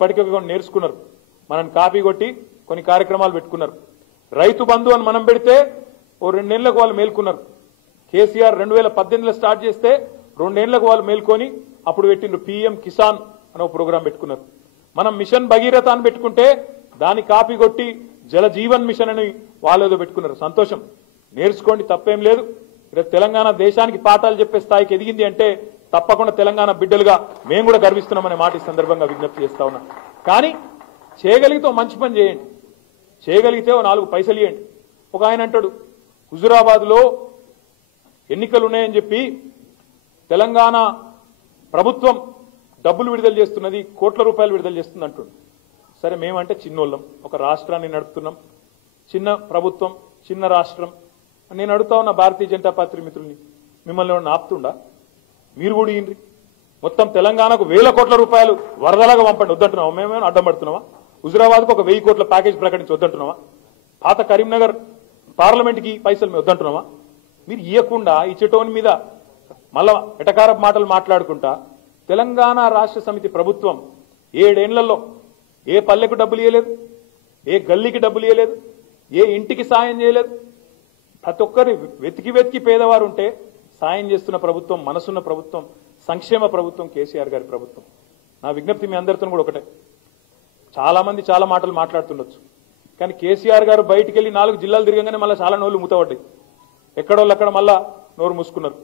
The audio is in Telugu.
ఇప్పటికే కొన్ని నేర్చుకున్నారు, మనని కాపీ కొట్టి కొన్ని కార్యక్రమాలు పెట్టుకున్నారు. రైతు బంధు అని మనం పెడితే ఓ 2 ఏళ్లకు వాళ్ళు మేల్కొన్నారు. కేసీఆర్ 2018లో స్టార్ట్ చేస్తే 2 ఏళ్లకు వాళ్ళు మేల్కొని అప్పుడు పెట్టిండ్రు పీఎం కిసాన్ అనే ప్రోగ్రాం పెట్టుకున్నారు. మనం మిషన్ భగీరథ అని పెట్టుకుంటే దాని కాపీ కొట్టి జల జీవన్ మిషన్ అని వాళ్ళు ఏదో పెట్టుకున్నారు. సంతోషం, నేర్చుకోండి, తప్పేం లేదు. ఇక్కడ తెలంగాణ దేశానికి పాఠాలు చెప్పే స్థాయికి ఎదిగింది అంటే తప్పకుండా తెలంగాణ బిడ్డలుగా మేము కూడా గర్విస్తున్నామనే మాట ఈ సందర్భంగా విజ్ఞప్తి చేస్తా ఉన్నా. కానీ చేయగలిగితే మంచి పని చేయండి, చేయగలిగితే 4 పైసలు ఇవ్వండి. ఒక ఆయన అంటాడు, హుజురాబాద్లో ఎన్నికలు ఉన్నాయని చెప్పి తెలంగాణ ప్రభుత్వం డబ్బులు విడుదల చేస్తున్నది, కోట్ల రూపాయలు విడుదల చేస్తుంది అంటుండు. సరే, మేమంటే చిన్నోళ్ళం, ఒక రాష్ట్రాన్ని నడుపుతున్నాం, చిన్న ప్రభుత్వం, చిన్న రాష్ట్రం. నేను అడుగుతా ఉన్న భారతీయ జనతా పార్టీ మిత్రుల్ని, మిమ్మల్ని ఏమన్నా ఆపుతుండా? మీరు కూడా ఇయ్యండి. మొత్తం తెలంగాణకు 1000 కోట్ల రూపాయలు వరదలాగా పంపండి, వద్దంటున్నావా? మేమేమైనా అడ్డం పడుతున్నావా? హుజురాబాద్కు ఒక 1000 కోట్ల ప్యాకేజ్ ప్రకటించి వద్దంటున్నావా? పాత కరీంనగర్ పార్లమెంట్కి పైసలు మేము వద్దంటున్నావా? మీరు ఇయ్యకుండా ఇచ్చటోని మీద మళ్ళా ఎటకార మాటలు మాట్లాడుకుంటా తెలంగాణ రాష్ట్ర సమితి ప్రభుత్వం 7 ఏళ్లలో ఏ పల్లెకు డబ్బులు ఇవ్వలేదు, ఏ గల్లీకి డబ్బులు ఇవ్వలేదు, ఏ ఇంటికి సాయం చేయలేదు. ప్రతి ఒక్కరి వెతికి పేదవారు ఉంటే సాయం చేస్తున్న ప్రభుత్వం, మనసున్న ప్రభుత్వం, సంక్షేమ ప్రభుత్వం కేసీఆర్ గారి ప్రభుత్వం. నా విజ్ఞప్తి మీ అందరితో కూడా ఒకటే, చాలా మంది చాలా మాటలు మాట్లాడుతుండొచ్చు, కానీ కేసీఆర్ గారు బయటికి వెళ్లి 4 జిల్లాలు తిరగగానే మళ్ళీ చాలా నోళ్లు మూతపడ్డాయి. ఎక్కడోళ్ళు అక్కడ మళ్ళా నోరు మూసుకున్నారు.